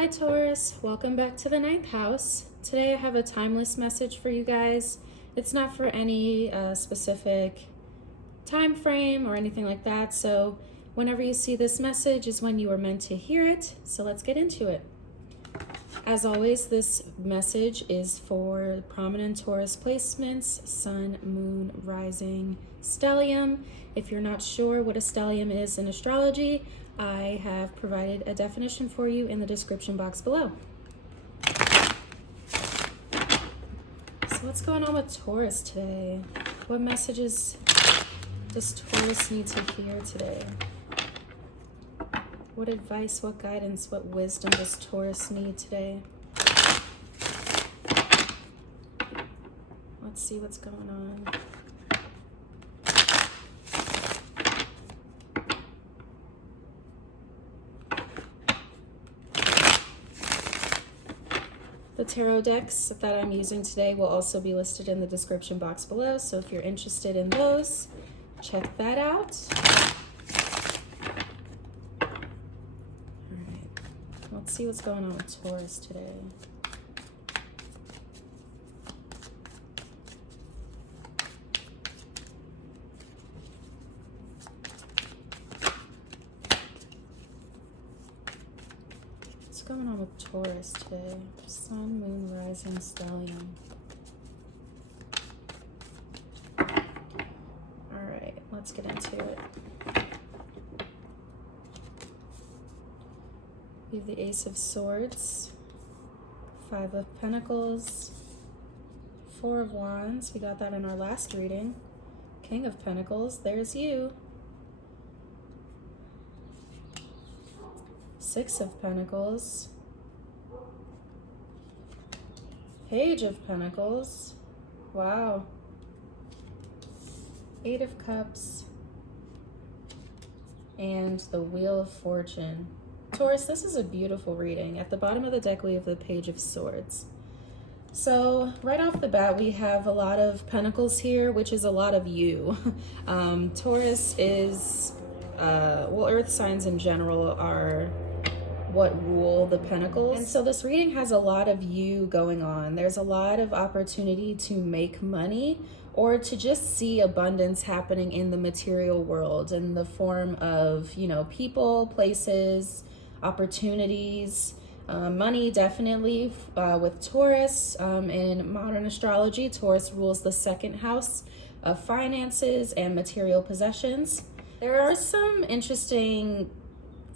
Hi Taurus, welcome back to the 9th house. Today I have a timeless message for you guys. It's not for any specific time frame or anything like that, so whenever you see this message is when you are meant to hear it, so let's get into it. As always, this message is for prominent Taurus placements, sun, moon, rising, stellium. If you're not sure what a stellium is in astrology, I have provided a definition for you in the description box below. So what's going on with Taurus today? What messages does Taurus need to hear today? What advice, what guidance, what wisdom does Taurus need today? Let's see what's going on. The tarot decks that I'm using today will also be listed in the description box below, so if you're interested in those, check that out. Alright, let's see what's going on with Taurus today. What's going on with Taurus today? Sun, moon, rising, stellium. Alright, let's get into it. We have the Ace of Swords, Five of Pentacles, Four of Wands. We got that in our last reading. King of Pentacles, there's you. Six of Pentacles, Page of Pentacles, wow, Eight of Cups, and the Wheel of Fortune. Taurus, this is a beautiful reading. At the bottom of the deck, we have the Page of Swords. So right off the bat, we have a lot of Pentacles here, which is a lot of you. Taurus is, well, Earth signs in general are what rule the Pentacles. And so this reading has a lot of you going on. There's a lot of opportunity to make money or to just see abundance happening in the material world in the form of, you know, people, places, opportunities, money definitely with Taurus. In modern astrology, Taurus rules the second house of finances and material possessions. There are some interesting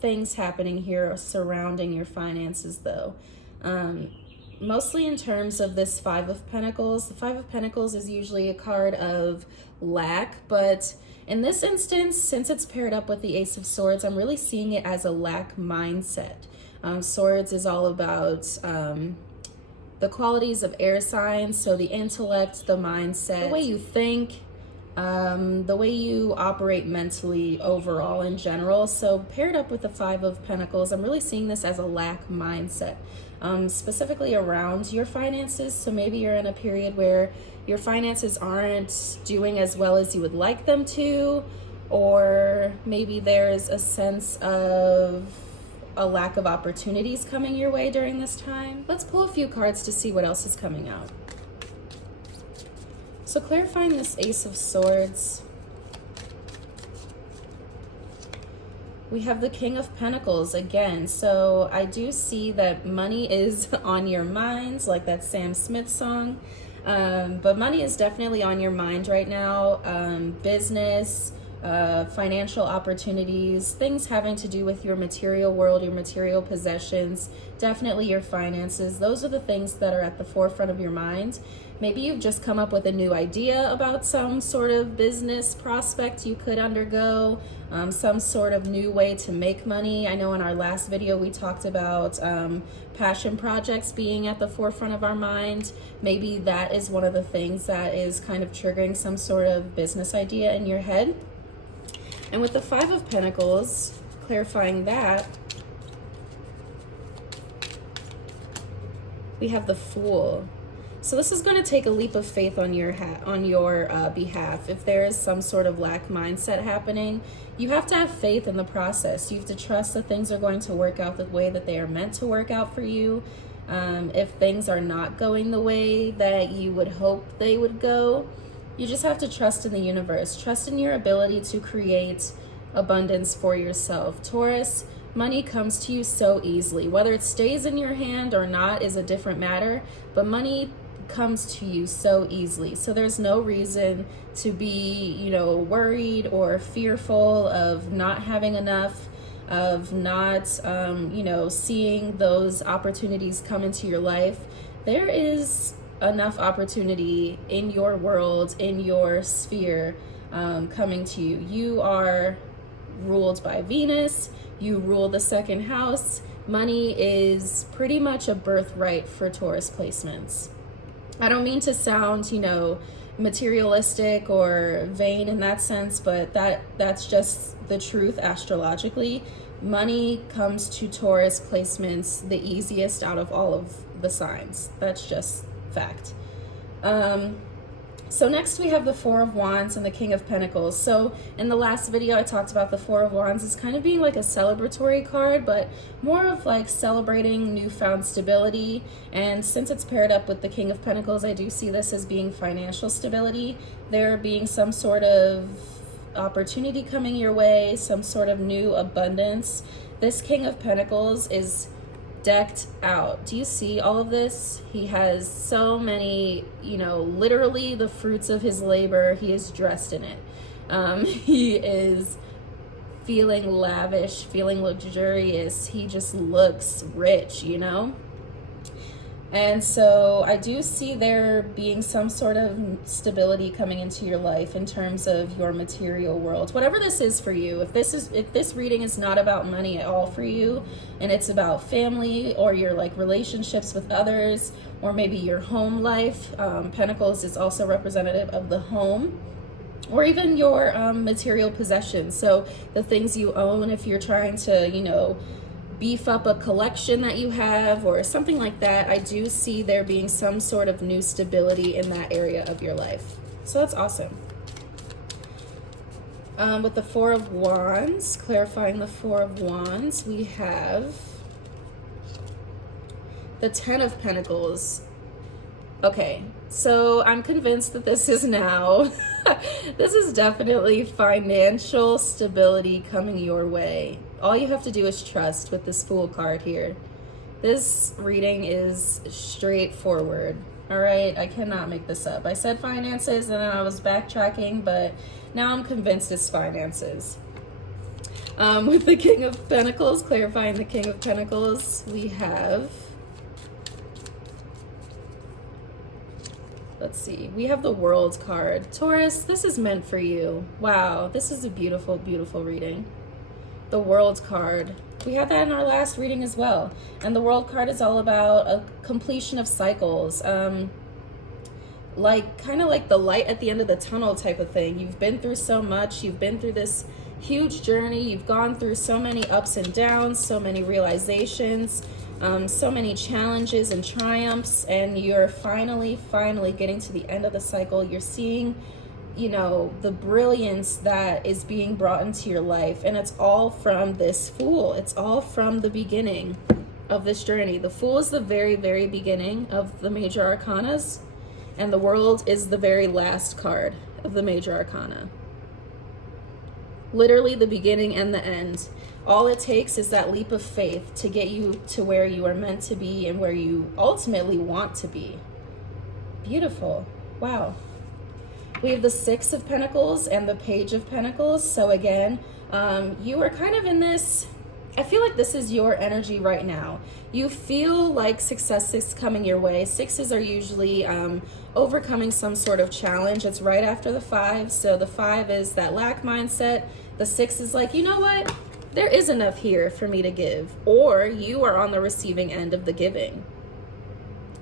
things happening here surrounding your finances though. Mostly in terms of this Five of Pentacles. The Five of Pentacles is usually a card of lack, but in this instance, since it's paired up with the Ace of Swords, I'm really seeing it as a lack mindset. Swords is all about the qualities of air signs, so the intellect, the mindset, the way you think, the way you operate mentally overall in general. So paired up with the Five of Pentacles, I'm really seeing this as a lack mindset, specifically around your finances. So maybe you're in a period where your finances aren't doing as well as you would like them to, or maybe there's a sense of a lack of opportunities coming your way during this time. Let's pull a few cards to see what else is coming out. So clarifying this Ace of Swords, we have the King of Pentacles again. So I do see that money is on your minds, like that Sam Smith song. But money is definitely on your mind right now. Business, financial opportunities, things having to do with your material world, your material possessions, definitely your finances. Those are the things that are at the forefront of your mind. Maybe you've just come up with a new idea about some sort of business prospect you could undergo, some sort of new way to make money. I know in our last video we talked about passion projects being at the forefront of our mind. Maybe that is one of the things that is kind of triggering some sort of business idea in your head. And with the Five of Pentacles, clarifying that, we have the Fool. So this is going to take a leap of faith on your behalf. If there is some sort of lack mindset happening, you have to have faith in the process. You have to trust that things are going to work out the way that they are meant to work out for you. If things are not going the way that you would hope they would go, you just have to trust in the universe. Trust in your ability to create abundance for yourself. Taurus, money comes to you so easily. Whether it stays in your hand or not is a different matter, but money comes to you so easily. So there's no reason to be, worried or fearful of not having enough, of not, seeing those opportunities come into your life. There is enough opportunity in your world, in your sphere, coming to you. You are ruled by Venus. You rule the second house. Money is pretty much a birthright for Taurus placements. I don't mean to sound, materialistic or vain in that sense, but that's just the truth astrologically. Money comes to Taurus placements the easiest out of all of the signs. That's just fact. So next we have the Four of Wands and the King of Pentacles. So in the last video I talked about the Four of Wands as kind of being like a celebratory card, but more of like celebrating newfound stability. And since it's paired up with the King of Pentacles, I do see this as being financial stability. There being some sort of opportunity coming your way, some sort of new abundance. This King of Pentacles is decked out. Do you see all of this? He has so many, literally the fruits of his labor. He is dressed in it. He is feeling lavish, feeling luxurious. He just looks rich, And so I do see there being some sort of stability coming into your life in terms of your material world. Whatever this is for you, if this reading is not about money at all for you, and it's about family or your relationships with others, or maybe your home life, Pentacles is also representative of the home, or even your material possessions. So the things you own, if you're trying to, beef up a collection that you have or something like that, I do see there being some sort of new stability in that area of your life. So that's awesome. With the Four of Wands, clarifying the Four of Wands, we have the Ten of Pentacles. Okay, so I'm convinced that this is now, this is definitely financial stability coming your way. All you have to do is trust with this Fool card here. This reading is straightforward, all right? I cannot make this up. I said finances and then I was backtracking, but now I'm convinced it's finances. With the King of Pentacles, clarifying the King of Pentacles, we have, let's see, we have the World card. Taurus, this is meant for you. Wow, this is a beautiful, beautiful reading. The World card. We had that in our last reading as well. And the World card is all about a completion of cycles. Kind of like the light at the end of the tunnel type of thing. You've been through so much. You've been through this huge journey. You've gone through so many ups and downs, so many realizations, so many challenges and triumphs, and you're finally getting to the end of the cycle. You're seeing the brilliance that is being brought into your life, and it's all from this Fool. It's all from the beginning of this journey. The Fool is the very, very beginning of the major arcanas, and the World is the very last card of the major arcana. Literally the beginning and the end. All it takes is that leap of faith to get you to where you are meant to be and where you ultimately want to be. Beautiful. Wow. We have the Six of Pentacles and the Page of Pentacles. So again, you are kind of in this, I feel like this is your energy right now. You feel like success is coming your way. Sixes are usually overcoming some sort of challenge. It's right after the Five. So the Five is that lack mindset. The Six is like, you know what? There is enough here for me to give. Or you are on the receiving end of the giving.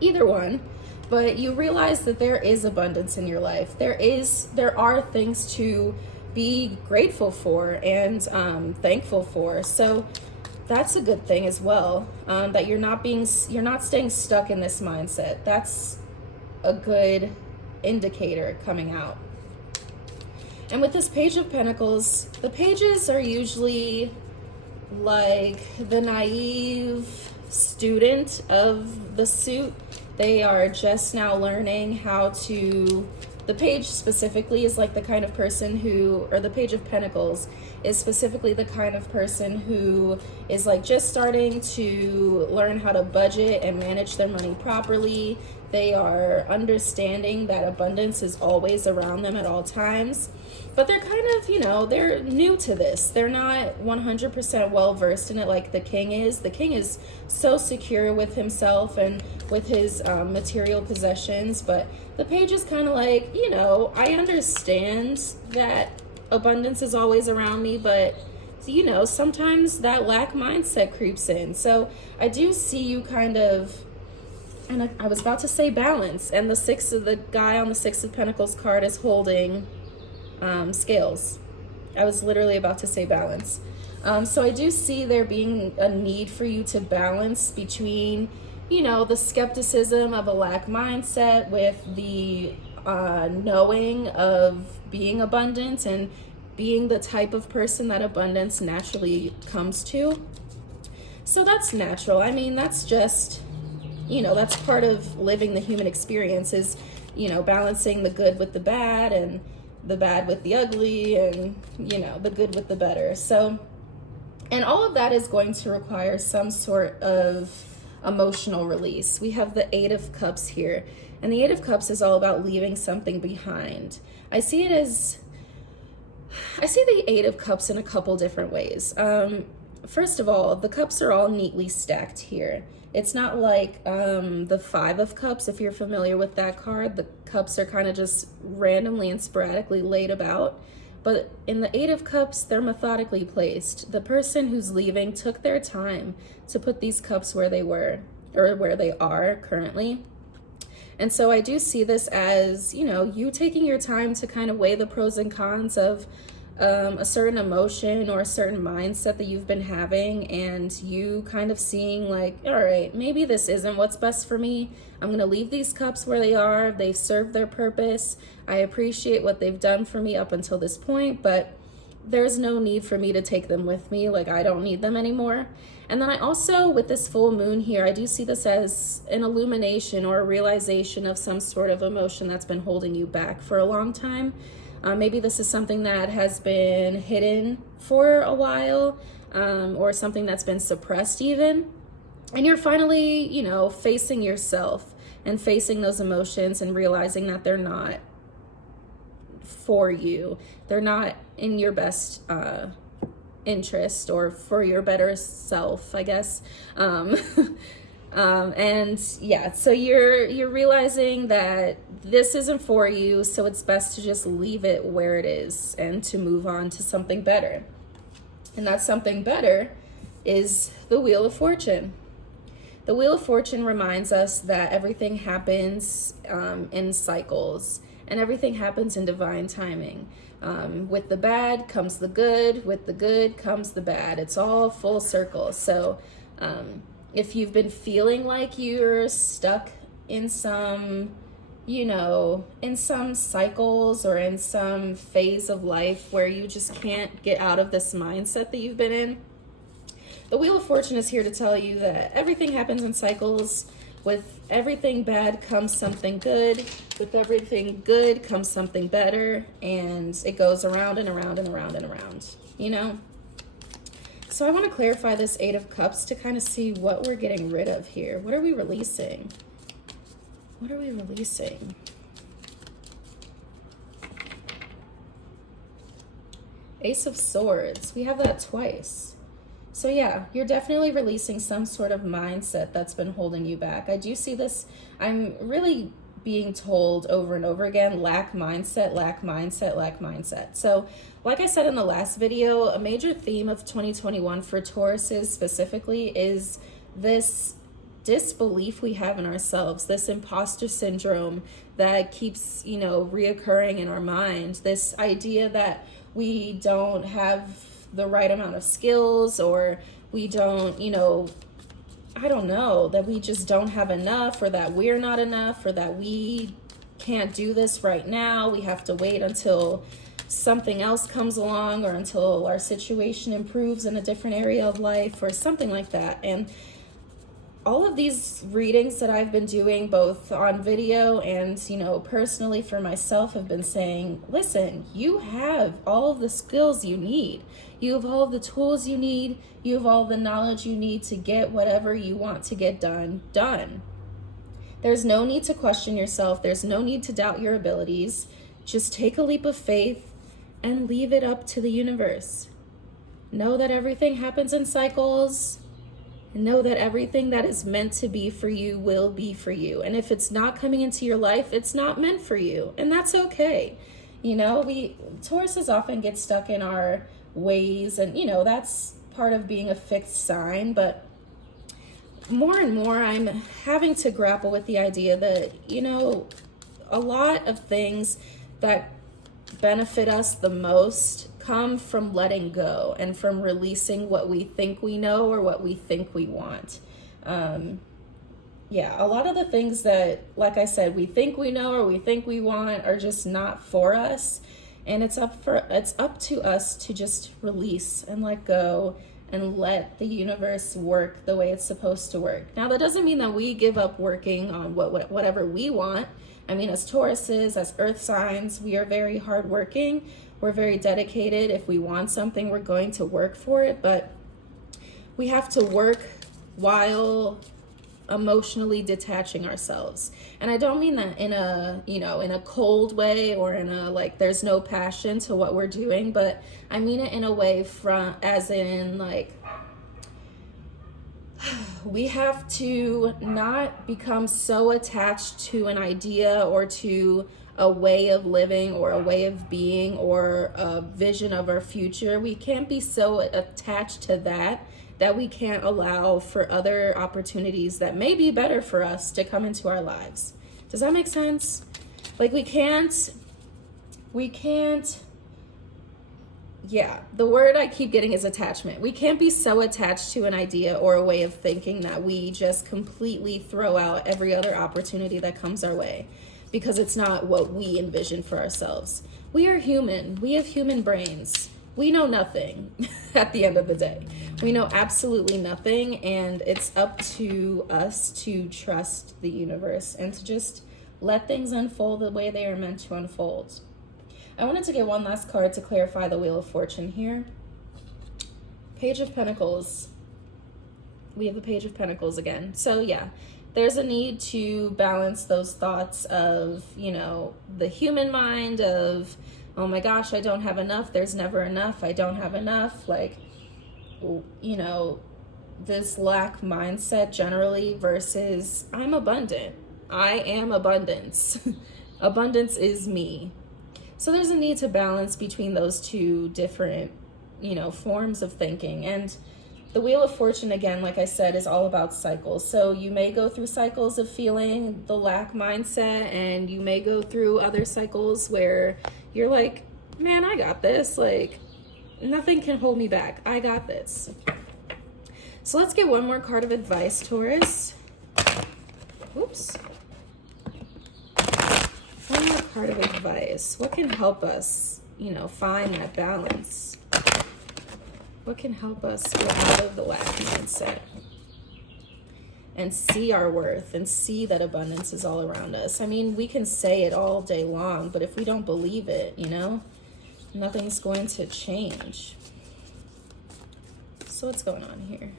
Either one. But you realize that there is abundance in your life. There are things to be grateful for and thankful for. So that's a good thing as well. That you're not staying stuck in this mindset. That's a good indicator coming out. And with this Page of Pentacles, the pages are usually like the naive student of the suit. They are just now learning how to, the page specifically is like the kind of person who, or the Page of Pentacles is specifically the kind of person who is like just starting to learn how to budget and manage their money properly. They are understanding that abundance is always around them at all times. But they're kind of, you know, they're new to this. They're not 100% well versed in it like the king is. The king is so secure with himself and with his material possessions. But the page is kind of like, you know, I understand that abundance is always around me, but, you know, sometimes that lack mindset creeps in. So I do see you kind of, and I was about to say balance, and the guy on the Six of Pentacles card is holding scales. I was literally about to say balance. So I do see there being a need for you to balance between, you know, the skepticism of a lack mindset with the knowing of being abundant and being the type of person that abundance naturally comes to. So that's natural. I mean, that's just, you know, that's part of living the human experience, is, you know, balancing the good with the bad and the bad with the ugly, and, you know, the good with the better. So, and all of that is going to require some sort of emotional release. We have the Eight of Cups here, and the Eight of Cups is all about leaving something behind. I see the Eight of Cups in a couple different ways. First of all, the cups are all neatly stacked here. It's not like the Five of Cups, if you're familiar with that card. The cups are kind of just randomly and sporadically laid about. But in the Eight of Cups, they're methodically placed. The person who's leaving took their time to put these cups where they were, or where they are currently. And so I do see this as, you know, you taking your time to kind of weigh the pros and cons of a certain emotion or a certain mindset that you've been having, and you kind of seeing like, all right, maybe this isn't what's best for me. I'm going to leave these cups where they are. They've served their purpose. I appreciate what they've done for me up until this point, but there's no need for me to take them with me. Like, I don't need them anymore. And then I also, with this full moon here, I do see this as an illumination or a realization of some sort of emotion that's been holding you back for a long time. Maybe this is something that has been hidden for a while, or something that's been suppressed even. And you're finally, you know, facing yourself and facing those emotions and realizing that they're not for you. They're not in your best interest or for your better self, I guess. And yeah, so you're realizing that this isn't for you, so it's best to just leave it where it is and to move on to something better. And that something better is the Wheel of Fortune. The Wheel of Fortune reminds us that everything happens in cycles, and everything happens in divine timing. With the bad comes the good, with the good comes the bad. It's all full circle. So if you've been feeling like you're stuck in some, you know, in some cycles or in some phase of life where you just can't get out of this mindset that you've been in, the Wheel of Fortune is here to tell you that everything happens in cycles. With everything bad comes something good. With everything good comes something better. And it goes around and around and around and around, you know? So I want to clarify this Eight of Cups to kind of see what we're getting rid of here. What are we releasing? What are we releasing? Ace of Swords. We have that twice. So yeah, you're definitely releasing some sort of mindset that's been holding you back. I do see this. I'm really being told over and over again, lack mindset, lack mindset, lack mindset. So like I said in the last video, a major theme of 2021 for Tauruses specifically is this disbelief we have in ourselves, this imposter syndrome that keeps, you know, reoccurring in our mind, this idea that we don't have the right amount of skills, or we don't, you know, I don't know, that we just don't have enough, or that we're not enough, or that we can't do this right now. We have to wait until something else comes along, or until our situation improves in a different area of life, or something like that. And all of these readings that I've been doing, both on video and, you know, personally for myself, have been saying, listen, you have all of the skills you need. You have all of the tools you need. You have all the knowledge you need to get whatever you want to get done. There's no need to question yourself. There's no need to doubt your abilities. Just take a leap of faith and leave it up to the universe. Know that everything happens in cycles. Know that everything that is meant to be for you will be for you. And if it's not coming into your life, it's not meant for you. And that's okay. You know, Tauruses often get stuck in our ways, and, you know, that's part of being a fixed sign. But more and more, I'm having to grapple with the idea that, you know, a lot of things that benefit us the most come from letting go and from releasing what we think we know or what we think we want. Yeah, a lot of the things that, like I said, we think we know or we think we want are just not for us. And it's up to us to just release and let go and let the universe work the way it's supposed to work. Now, that doesn't mean that we give up working on whatever we want. I mean, as Tauruses, as earth signs, we are very hardworking. We're very dedicated. If we want something, we're going to work for it, but we have to work while emotionally detaching ourselves. And I don't mean that in a, you know, in a cold way, or in a, like, there's no passion to what we're doing, but I mean it in a way as in, like, we have to not become so attached to an idea or to a way of living or a way of being or a vision of our future. We can't be so attached to that we can't allow for other opportunities that may be better for us to come into our lives. Does that make sense? Like, we can't, yeah, the word I keep getting is attachment. We can't be so attached to an idea or a way of thinking that we just completely throw out every other opportunity that comes our way, because it's not what we envision for ourselves. We are human. We have human brains. We know nothing at the end of the day. We know absolutely nothing, and it's up to us to trust the universe and to just let things unfold the way they are meant to unfold. I wanted to get one last card to clarify the Wheel of Fortune here. Page of Pentacles. We have the Page of Pentacles again. So yeah, there's a need to balance those thoughts of, you know, the human mind of, oh my gosh, I don't have enough. There's never enough. I don't have enough. Like, you know, this lack mindset generally versus I'm abundant. I am abundance. Abundance is me. So there's a need to balance between those two different, you know, forms of thinking. And the Wheel of Fortune, again, like I said, is all about cycles. So you may go through cycles of feeling the lack mindset, and you may go through other cycles where you're like, man, I got this. Like, nothing can hold me back. I got this. So let's get one more card of advice, Taurus. Oops. One more card of advice. What can help us, you know, find that balance? What can help us get out of the lack mindset and see our worth and see that abundance is all around us? I mean, we can say it all day long, but if we don't believe it, you know, nothing's going to change. So what's going on here?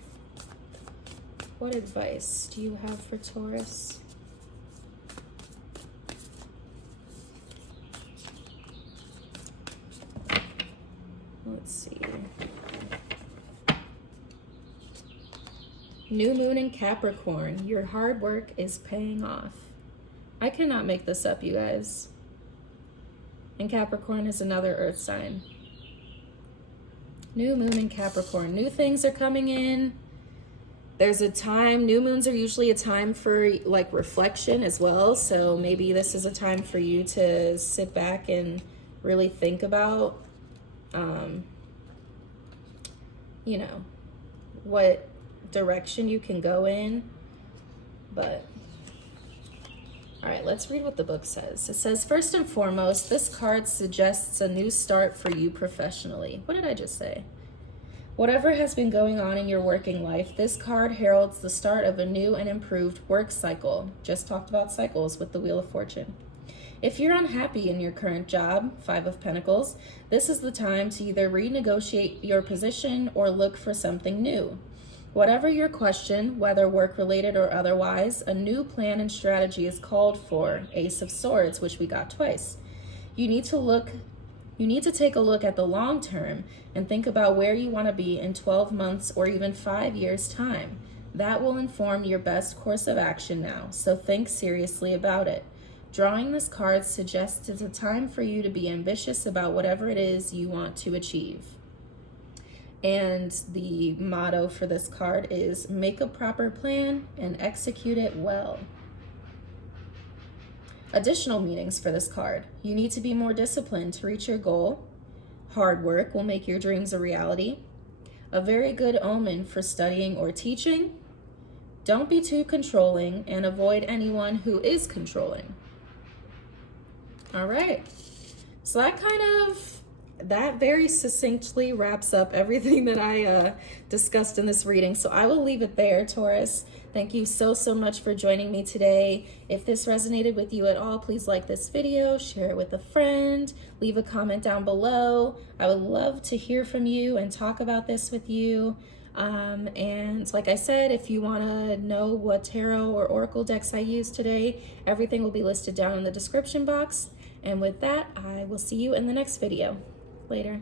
What advice do you have for Taurus? Let's see. New moon in Capricorn. Your hard work is paying off. I cannot make this up, you guys. And Capricorn is another earth sign. New moon in Capricorn. New things are coming in. There's a time, new moons are usually a time for like reflection as well. So maybe this is a time for you to sit back and really think about, you know, what direction you can go in, but all right, let's read what the book says. It says, first and foremost, this card suggests a new start for you professionally. What did I just say? Whatever has been going on in your working life, this card heralds the start of a new and improved work cycle. Just talked about cycles with the Wheel of Fortune. If you're unhappy in your current job, Five of Pentacles, this is the time to either renegotiate your position or look for something new. Whatever your question, whether work-related or otherwise, a new plan and strategy is called for. Ace of Swords, which we got twice. You need to take a look at the long term and think about where you want to be in 12 months or even 5 years' time. That will inform your best course of action now, so think seriously about it. Drawing this card suggests it's a time for you to be ambitious about whatever it is you want to achieve. And the motto for this card is make a proper plan and execute it well. Additional meanings for this card. You need to be more disciplined to reach your goal. Hard work will make your dreams a reality. A very good omen for studying or teaching. Don't be too controlling and avoid anyone who is controlling. All right. So that very succinctly wraps up everything that I discussed in this reading. So I will leave it there, Taurus. Thank you so much for joining me today. If this resonated with you at all, please like this video, share it with a friend, leave a comment down below. I would love to hear from you and talk about this with you. And like I said, if you want to know what tarot or oracle decks I used today, everything will be listed down in the description box. And with that, I will see you in the next video. Later.